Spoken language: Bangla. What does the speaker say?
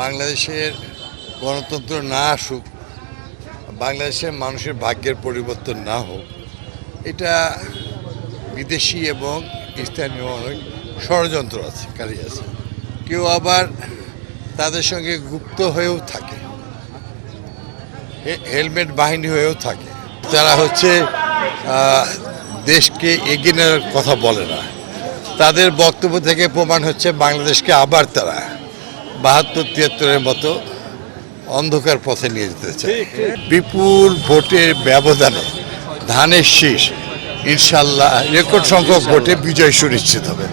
বাংলাদেশের গণতন্ত্র না আসুক, বাংলাদেশের মানুষের ভাগ্যের পরিবর্তন না হোক, এটা বিদেশি এবং স্থানীয় অনেক ষড়যন্ত্র আছে, কাজে আছে। কেউ আবার তাদের সঙ্গে গুপ্ত হয়েও থাকে, হেলমেট বাহিনী হয়েও থাকে। তারা হচ্ছে দেশকে এগিয়ে নেওয়ার কথা বলে না। তাদের বক্তব্য থেকে প্রমাণ হচ্ছে বাংলাদেশকে আবার তারা ৭২-৭৩-এর মতো অন্ধকার পথে নিয়ে যেতে চায়। বিপুল ভোটের ব্যবধানে ধানের শীষ ইনশাল্লাহ রেকর্ড সংখ্যক ভোটে বিজয় সুনিশ্চিত হবে।